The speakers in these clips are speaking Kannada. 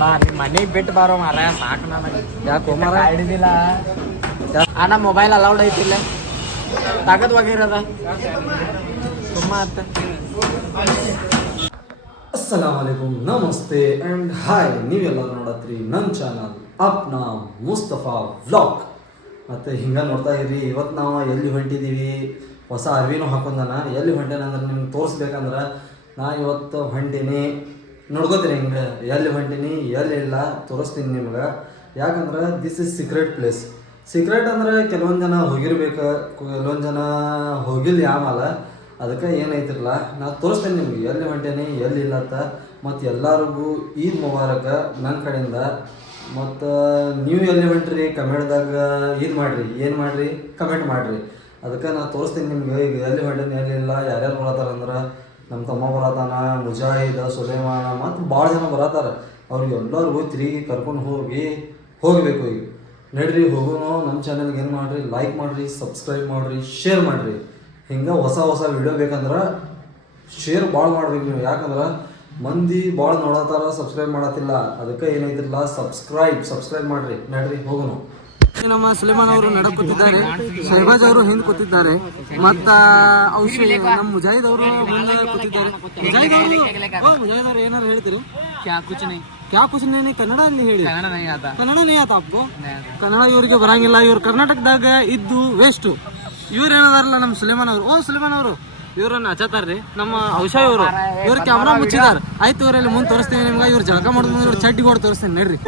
ಬಾ ನಿಮ್ಮ ಮನೆಗೆ ಬಿಟ್ಟು ಬಾರೋ ಮಾರ ಸಾಕು ನನಗೆ. ಯಾಕೆ ಮಾರ ಹಿಡಿದಿಲ್ಲ ಅಣ್ಣ ಮೊಬೈಲ್ ಅಲೌಡ್ ಐತಿಲ್ಲ ತಾಕತ್ ಒಗಿರದ ಸುಮ್ಮ ಅತ್ತ. ಅಸ್ಸಲಾಮಲೈಕುಮ್ ನಮಸ್ತೆ ಆ್ಯಂಡ್ ಹಾಯ್. ನೀವೆಲ್ಲರೂ ನೋಡತ್ರಿ ನನ್ನ ಚಾನಲ್ ಅಪ್ ನಾ ಮುಸ್ತಫಾ ವ್ಲಾಗ್. ಮತ್ತು ಹಿಂಗೆ ನೋಡ್ತಾ ಇರಿ ಇವತ್ತು ನಾವು ಎಲ್ಲಿ ಹೊಂಟಿದ್ದೀವಿ ಹೊಸ ಅರಿವಿನೂ ಹಾಕೊಂಡನ. ಎಲ್ಲಿ ಹೊಂಟೇನಂದ್ರೆ ನಿಮ್ಗೆ ತೋರಿಸ್ಬೇಕಂದ್ರೆ ನಾ ಇವತ್ತು ಹೊಂಟೀನಿ. ನೋಡ್ಕೋತೀರಿ ಹಿಂಗೆ? ಎಲ್ಲಿ ಹೊಂಟೀನಿ, ಎಲ್ಲಿ ಇಲ್ಲ, ತೋರಿಸ್ತೀನಿ ನಿಮ್ಗೆ. ಯಾಕಂದ್ರೆ this is secret place secret ಅಂದ್ರೆ ಕೆಲವೊಂದು ಜನ ಹೋಗಿರ್ಬೇಕು, ಕೆಲವೊಂದು ಜನ ಹೋಗಿಲ್ಲ ಯಾಮಲ್ಲ ಅದಕ್ಕೆ ಏನೈತಿರಲ್ಲ ನಾ ತೋರಿಸ್ತೇನೆ ನಿಮ್ಗೆ, ಎಲ್ಲಿ ಹೊಂಟೇನಿ, ಎಲ್ಲಿ ಇಲ್ಲ ಅಂತ. ಮತ್ತು ಎಲ್ಲರಿಗೂ ಈದ್ ಮುಬಾರಕ ನನ್ನ ಕಡೆಯಿಂದ. ಮತ್ತು ನೀವು ಎಲ್ಲಿ ಹೊಂಟ್ರಿ, ಕಮೆಂಟ್ದಾಗ ಇದು ಮಾಡಿರಿ, ಏನು ಮಾಡಿರಿ, ಕಮೆಂಟ್ ಮಾಡಿರಿ. ಅದಕ್ಕೆ ನಾ ತೋರಿಸ್ತೀನಿ ನಿಮ್ಗೆ, ಈಗ ಎಲ್ಲಿ ಹೊಂಟೇನಿ, ಎಲ್ಲಿ ಇಲ್ಲ, ಯಾರ್ಯಾರು ಯಾರು ಅಂದ್ರೆ ನಮ್ಮ ತಮ್ಮ ಬರತಾನ, ಮುಜಾಹಿದ, ಸುಲೇಮಾನ ಮತ್ತು ಭಾಳ ಜನ ಬರತ್ತಾರ ಅವ್ರಿಗೆ ಎಲ್ಲರಿಗೂ ತಿರುಗಿ ಕರ್ಕೊಂಡು ಹೋಗಿ ಹೋಗಬೇಕು ಈಗ. ನಡ್ರಿ, ಹೋಗೋನು ನಮ್ಮ ಚಾನಲ್ಗೆ ಏನು ಮಾಡಿರಿ ಲೈಕ್ ಮಾಡಿರಿ ಸಬ್ಸ್ಕ್ರೈಬ್ ಮಾಡಿರಿ ಶೇರ್ ಮಾಡಿರಿ. ಹಿಂಗೆ ಹೊಸ ಹೊಸ ವಿಡಿಯೋ ಬೇಕಂದ್ರೆ ಶೇರ್ ಭಾಳ ಮಾಡ್ಬೇಕು ನೀವು. ಯಾಕಂದ್ರೆ ಮಂದಿ ಭಾಳ ನೋಡತ್ತಾರ ಸಬ್ಸ್ಕ್ರೈಬ್ ಮಾಡತ್ತಿಲ್ಲ ಅದಕ್ಕೆ ಏನೈತಿಲ್ಲ ಸಬ್ಸ್ಕ್ರೈಬ್ ಸಬ್ಸ್ಕ್ರೈಬ್ ಮಾಡಿರಿ. ನಡ್ರಿ, ಹೋಗೋನು. ನಮ್ಮ ಸುಲೇಮಾನ್ ಅವರು ನಡ ಕೂತಿದ್ದಾರೆ ಶಹಬಾಜ್ ಅವರು ಹಿಂದ್ ಕೂತಿದ್ದಾರೆ. ಮತ್ತ ಔಷಧಿ ನಮ್ಮ ಮುಜಾಹಿದ್ ಅವರು ಮುಂದೆ ಕೂತಿದ್ದಾರೆ. ಮುಜಾಹಿದ್ ಅವರು ಮುಜಾಹಿದ್ ಅವರು ಏನಾರು ಹೇಳ್ತೀರಿ? ಕ್ಯಾ ಕುಚ್ ನೈ. ಕನ್ನಡ ಅಲ್ಲಿ ಹೇಳಿ. ಕನ್ನಡ ನೈ ಆತ. ಕನ್ನಡ ಅಪ್ಪು. ಕನ್ನಡ ಇವರಿಗೆ ಬರಂಗಿಲ್ಲ ಇವ್ರು ಕರ್ನಾಟಕದಾಗ ಇದ್ದು ವೇಸ್ಟ್ ಇವ್ರ ಏನಾದಾರಲ್ಲ ನಮ್ಮ ಸುಲೇಮಾನ್ ಅವರು. ಓ ಸುಲೇಮಾನ್ ಅವರು ಇವ್ರನ್ನ ಹಚ್ಚತಾರ್ರಿ. ನಮ್ಮ ಔಷಧ ಇವರು ಇವ್ರ ಕ್ಯಾಮ್ರಾ ಮುಚ್ಚಿದಾರ. ಆಯ್ತು ಇವರಲ್ಲಿ ಮುಂದೆ ತೋರಿಸ್ತೀನಿ ನಿಮ್ಗೆ. ಇವ್ರು ಜಳಕ ಮಾಡೋದು ಇವ್ರು ಚಡ್ಡಿ ಕೊಡ್ ತೋರಿಸ್ತೀನಿ ನಡ್ರಿ.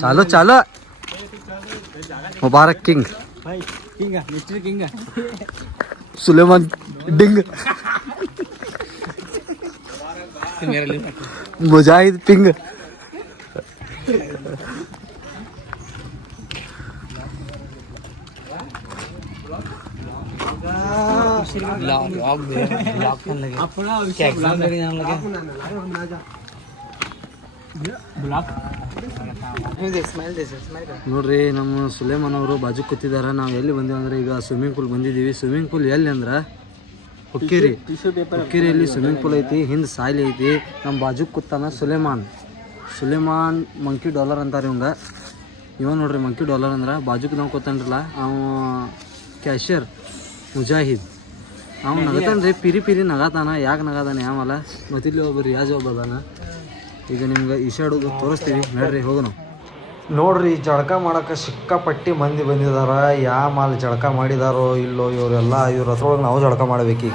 चलो चलो। मुबारक किंग। भाई king Suleman ding. Mujahid ping. अपना क्या एग्ज़ाम लगे। ನೋಡ್ರಿ, ನಮ್ಮ ಸುಲೇಮಾನ್ ಅವರು ಬಾಜು ಕೂತಿದ್ದಾರೆ ನಾವು ಎಲ್ಲಿ ಬಂದೀವಿ ಅಂದ್ರೆ ಈಗ ಸ್ವಿಮ್ಮಿಂಗ್ ಪೂಲ್ ಬಂದಿದ್ದೀವಿ ಸ್ವಿಮ್ಮಿಂಗ್ ಪೂಲ್ ಎಲ್ಲಿ ಅಂದ್ರೆ ಹುಕ್ಕೇರಿ. ಹುಕ್ಕೇರಿಯಲ್ಲಿ ಸ್ವಿಮ್ಮಿಂಗ್ ಪೂಲ್ ಐತಿ, ಹಿಂದೆ ಸಾಲಿ ಐತಿ. ನಮ್ಮ ಬಾಜು ಕೂತಾನ ಸುಲೇಮಾನ್. ಸುಲೇಮಾನ್ ಮಂಕಿ ಡಾಲರ್ ಅಂತಾರೆ ಇವಂಗ. ಇವ ನೋಡ್ರಿ ಮಂಕಿ ಡಾಲರ್ ಅಂದ್ರೆ ಬಾಜುಕ್ ನಾವು ಕೂತಾನ್ರಲ್ಲ, ಅವ ಕ್ಯಾಶಿಯರ್ ಮುಜಾಹಿದ್. ಅವ್ನು ನಗತಾನ್ರಿ, ಪಿರಿ ಪಿರಿ ನಗತಾನ, ಯಾಕೆ ನಗತಾನ, ಯಾವಲ್ಲ? ಮತ್ತಿಲ್ಲಿ ಒಬ್ಬ ರಿಯಾಜ್ ಒಬ್ಬ ಅದಾನ. ಈಗ ನಿಮ್ಗೆ ಈಶಾಡೋದು ತೋರಿಸ್ತೀವಿ. ನೋಡ್ರಿ ಹೋಗೋಣ. ನೋಡ್ರಿ ಜಳಕ ಮಾಡಕ್ಕೆ ಸಿಕ್ಕಾಪಟ್ಟಿ ಮಂದಿ ಬಂದಿದಾರ. ಯಾ ಮಾಲ್ ಜಳಕ ಮಾಡಿದಾರೋ ಇಲ್ಲೋ ಇವರೆಲ್ಲ ಇವ್ರ ಹತ್ರೊಳಗೆ ನಾವು ಜಳಕ ಮಾಡ್ಬೇಕೀಗ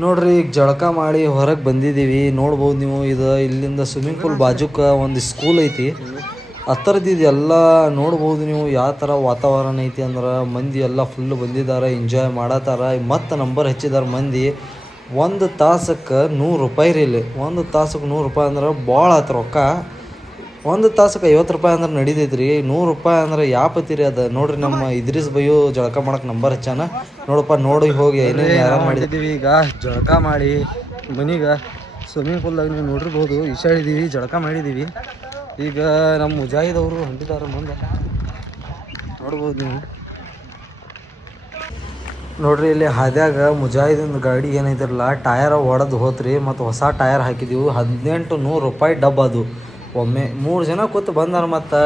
ನೋಡ್ರಿ, ಈಗ ಜಳಕ ಮಾಡಿ ಹೊರಗೆ ಬಂದಿದ್ದೀವಿ ನೋಡ್ಬೋದು ನೀವು, ಇದು ಇಲ್ಲಿಂದ ಸ್ವಿಮ್ಮಿಂಗ್ ಪೂಲ್ ಬಾಜುಕ ಒಂದು ಸ್ಕೂಲ್ ಐತಿ. ಇದೆಲ್ಲ ನೋಡ್ಬೋದು ನೀವು, ಯಾವ ಥರ ವಾತಾವರಣ ಐತಿ ಅಂದ್ರೆ, ಮಂದಿ ಎಲ್ಲ ಫುಲ್ ಬಂದಿದ್ದಾರೆ ಎಂಜಾಯ್ ಮಾಡತ್ತಾರ ಮತ್ತು ನಂಬರ್ ಹೆಚ್ಚಿದಾರ ಮಂದಿ, ಒಂದು ತಾಸಕ್ಕೆ ನೂರು ರೂಪಾಯಿ ರೀ ಇಲ್ಲಿ. ಒಂದು ತಾಸಕ್ಕೆ ನೂರು ರೂಪಾಯಿ ಅಂದ್ರೆ ಭಾಳ ಆತು ರೊಕ್ಕ. ಒಂದು ತಾಸಕ್ಕೆ ಐವತ್ತು ರೂಪಾಯಿ ಅಂದ್ರೆ ನಡಿತೈತ್ರಿ. ನೂರು ರೂಪಾಯಿ ಅಂದ್ರೆ ಯಾಪತ್ತೀರಿ ಅದು? ನೋಡ್ರಿ ನಮ್ಮ ಇದ್ರಿಸ್ ಬಯ್ಯು ಜಳಕ ಮಾಡಕ್ಕೆ ನಂಬರ್ ಹಚ್ಚಾನ. ನೋಡಪ್ಪ ನೋಡಿ ಹೋಗಿ ಏನೇನು ಯಾರು ಮಾಡಿದ್ದೀವಿ ಈಗ ಜಳಕ ಮಾಡಿ. ಮನೀಗ ಸ್ವಿಮ್ಮಿಂಗ್ ಪೂಲ್ದಾಗ ನೀವು ನೋಡಿರ್ಬೋದು ಈಶಾಡಿದ್ದೀವಿ ಜಳಕ ಮಾಡಿದ್ದೀವಿ ಈಗ ನಮ್ಮ ಮುಜಾಯಿದವರು ಅವರು ಹೊಂಟಿದ್ದಾರೆ ಮುಂದೆ. ನೋಡ್ಬೋದು ನೀವು. ನೋಡ್ರಿ ಇಲ್ಲಿ ಹಾದ್ಯಾಗ ಮುಜಾಹಿದಿನ ಗಾಡಿ ಏನೈತಿರಲ್ಲ ಟಯರ್ ಒಡೆದು ಹೋತ್ರಿ ಮತ್ತು ಹೊಸ ಟಯರ್ ಹಾಕಿದೀವಿ. ಹದಿನೆಂಟು ನೂರು ರೂಪಾಯಿ ಡಬ್ ಅದು. ಒಮ್ಮೆ ಮೂರು ಜನ ಕೂತು ಬಂದಾರ ಮತ್ತು.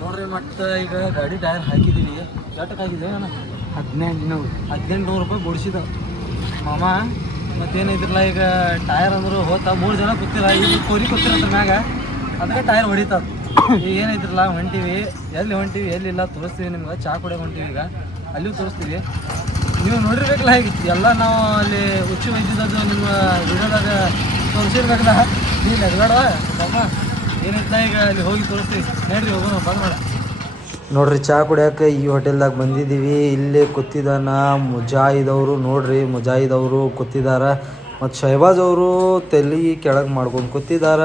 ನೋಡ್ರಿ ಮತ್ತೆ ಈಗ ಗಾಡಿ ಟೈರ್ ಹಾಕಿದ್ದೀನಿ ಎಷ್ಟಕ್ಕೆ ನಾನು ಹದಿನೆಂಟು ನೂರು ಹದಿನೆಂಟು ನೂರು ರೂಪಾಯಿ ಬಡಿಸಿದ ಮಾಮ ಮತ್ತೇನಿದ್ರಲ್ಲ ಈಗ ಟೈರ್ ಅಂದ್ರೆ ಹೋತ ಮೂರು ಜನ ಕೂತಿಲ್ಲ. ಈಗ ಕೋರಿ ಕೂತಿರತ್ತ ಮ್ಯಾಗ. ಅದಕ್ಕೆ ಟೈರ್ ಹೊಡಿತದ ಈಗ ಏನೈತ್ರಲ್ಲ ಹೊಂಟಿವಿ. ಎಲ್ಲಿ ಹೊಂಟಿವಿ ಎಲ್ಲಿಲ್ಲ ತೋರಿಸ್ತೀವಿ ನಿಮ್ಗೆ. ಚಾ ಕುಡಿಯೋಕೆ ಹೊಂಟಿವಿ ಈಗ. ಅಲ್ಲಿಯೂ ತೋರಿಸ್ತೀವಿ. ನೀವು ನೋಡಿರ್ಬೇಕಲ್ಲ ಹೇಗಿತ್ತು ಎಲ್ಲ ನಾವು ಅಲ್ಲಿ ಹುಚ್ಚು ವೈದ್ಯದದ್ದು ನಿಮ್ಮ ವಿಡಿಯೋದಾಗ ತೋರಿಸಿರ್ಬೇಕಲ್ಲ ನೀ ನೆಗಬೇಡ ಮಾಮ ಏನೈತ ಈಗ ಅಲ್ಲಿ ಹೋಗಿ ತೋರಿಸ್ತೀವಿ ನೋಡ್ರಿ ಹೋಗೋಣ ಬಂದ್ ಮಾಡ. ನೋಡ್ರಿ ಚಾ ಕುಡಿಯೋಕೆ ಈ ಹೋಟೆಲ್ದಾಗ ಬಂದಿದ್ದೀವಿ. ಇಲ್ಲೇ ಕೂತಿದ್ದಾನ ಮುಜಾಯಿದ್ ಅವರು ನೋಡ್ರಿ ಮುಜಾಯಿದ್ ಅವರು ಕೂತಿದಾರ. ಮತ್ತು ಶಹಬಾಜ್ ಅವರು ತಲೆ ಕೆಳಗೆ ಮಾಡ್ಕೊಂಡು ಕೂತಿದಾರ.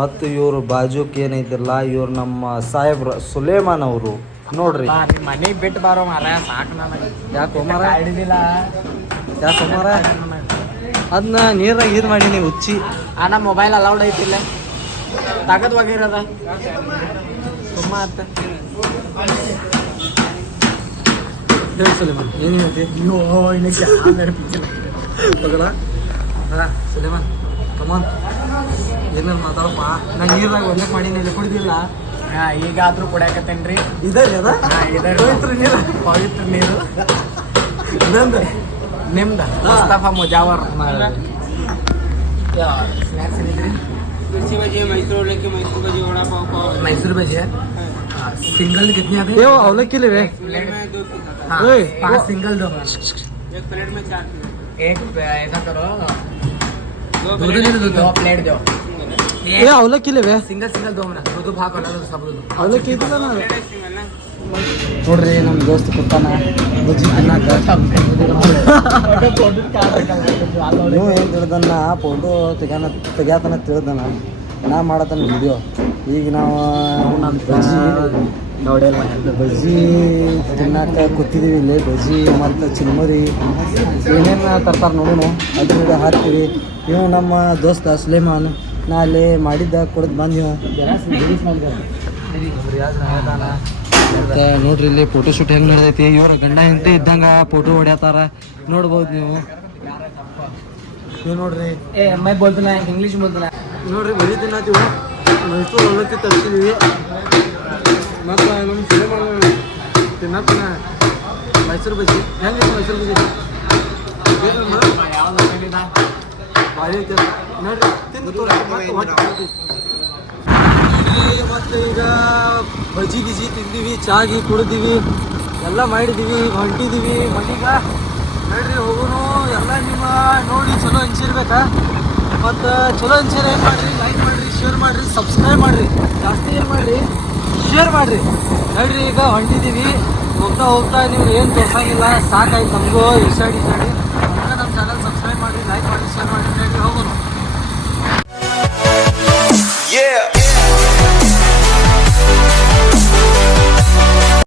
ಮತ್ತು ಇವರು ಬಾಜುಕ್ ಏನೈತಿಲ್ಲ ಇವ್ರು ನಮ್ಮ ಸಾಹೇಬ್ರ ಸುಲೇಮಾನ್ ಅವರು. ನೋಡ್ರಿ. ಮನೆಗೆ ಬಿಟ್ಟು ಬಾರೋ ಮಾರ ಸಾಕು ನನಗೆ. ಯಾಕೆ ಯಾಕೆ ಮಾರ ಅದನ್ನ ನೀರಾಗ ಇದು ಮಾಡಿ ನೀವು ಉಚ್ಚಿ. ಅಣ್ಣ ಮೊಬೈಲ್ ಅಲೌಡ್ ಐತಿಲ್ಲ ತಾಕತ್ ಒಗಿರದ ತುಂಬ ಅಂತ ಹೇಳಿ ಸುಲೇಮಾನ್ ಏನು ಹೇಳ್ತಿ? ಮಗಳ? ಹಾಂ ಸುಲೇಮಾನ್ ಕಮಾನ್ ಏನಾರು ಮಾತಾಡಪ್ಪ? ನಾ ನೀರಾಗ ಒಂದಕ್ಕೆ ಮಾಡೀನಿ ಇಲ್ಲಿ ಕುಡಿದಿಲ್ಲ. ಈಗ ಈಗಾದ್ರೂ ಕುಡಿಯಾಕತ್ತೇನ್ರಿ. ಇದೇ ಅದ? ಹಾ ನೀರು? ಪವಿತ್ರ ನೀರು. name dah Mustafa Mujawar kemarin ya snack sini sini मिर्ची भजी है मैसूर लेके मैसूर भजी वड़ा पाव पाव मैसूर भजी है सिंगल कितने आते हैं ये अवलग के लिए है हाँ, पाँच सिंगल दो एक प्लेट में चार एक ऐसा करो दो प्लेट दो प्लेट दो ये अवलग के लिए सिंगल सिंगल दो मना दो दो भाग करो सब दो अवलग के लिए ना ನೋಡ್ರಿ ನಮ್ಮ ದೋಸ್ತ ಕೂತಾನ ಬಜ್ಜಿ ತಿನ್ನಾಕ ನೀವು ಏನು ತಿಳಿದನ್ನ ಫೋಟೋ ತೆಗ್ಯಾನ ತೆಗ್ಯಾತನ ತಿಳಿದನ. ನಾ ಮಾಡತನ ವಿಡಿಯೋ ಈಗ ನಾವು ಬಜ್ಜಿ ಬಜ್ಜಿ ತಿನ್ನಾಕ ಕೂತಿದ್ದೀವಿ ಇಲ್ಲಿ. ಬಜ್ಜಿ ಮತ್ತು ಚಿಲ್ಮರಿ ಏನೇನು ತರ್ತಾರೆ ನೋಡೋಣ ಅದ್ರ ಹಾಕ್ತೀವಿ. ನೀವು ನಮ್ಮ ದೋಸ್ತ ಸುಲೇಮಾನ್. ನಾ ಅಲ್ಲಿ ಮಾಡಿದ್ದ ಕೊಡೋದು ಬಂದೀವಿ ನೋಡ್ರಿ ಇಲ್ಲಿ ಫೋಟೋ ಶೂಟ್ ಹೆಂಗೆ ನಡೆದೈತಿ? ಇವರ ಗಂಡ ಹೆಂಡತಿ ಇದ್ದಂಗ ಫೋಟೋ ಹೊಡ್ಯತಾರ. ನೋಡ್ಬೋದು ನೀವು. ನೀವು ನೋಡ್ರಿ. ಏ ಅಮ್ಮೈ ಬೋಲ್ತನ ನೋಡ್ರಿ ಬರೀ ತಿನ್ನತ್ತೀವಿ ಮೈಸೂರು ಹೊಲಕ್ಕೆ ತರ್ತೀವಿ ಮತ್ತು ಮೈಸೂರು ಬಜ್ಜಿ. ಹೆಂಗೆ ಮೈಸೂರು ಬಜ್ಜಿ? ಮತ್ತೆ ಈಗ ಬಜ್ಜಿ ಗಿಜಿ ತಿಂದೀವಿ, ಚಾಗಿ ಕುಡಿದೀವಿ, ಎಲ್ಲ ಮಾಡಿದೀವಿ ಈಗ ಹೊಂಟಿದೀವಿ. ಮನೀಗ ನೋಡ್ರಿ ಹೋಗೋನು, ಎಲ್ಲ ನಿಮ್ಮ ನೋಡಿ ಚಲೋ ಅನ್ಸಿರ್ಬೇಕಾ. ಮತ್ತು ಚಲೋ ಅನ್ಸಿರ ಏನು ಮಾಡಿರಿ? ಲೈಕ್ ಮಾಡಿರಿ ಶೇರ್ ಮಾಡಿರಿ ಸಬ್ಸ್ಕ್ರೈಬ್ ಮಾಡಿರಿ. ಜಾಸ್ತಿ ಏನು ಮಾಡಿರಿ? ಶೇರ್ ಮಾಡಿರಿ. ನೋಡ್ರಿ ಈಗ ಹೊಂಟಿದ್ದೀವಿ ಹೋಗ್ತಾ ಹೋಗ್ತಾ ನೀವು ಏನು ತೋರ್ಸಂಗಿಲ್ಲ. ಸಾಕಾಯ್ತು ನಮಗೂ ಇಷ್ಟ ಇಸಾಡಿ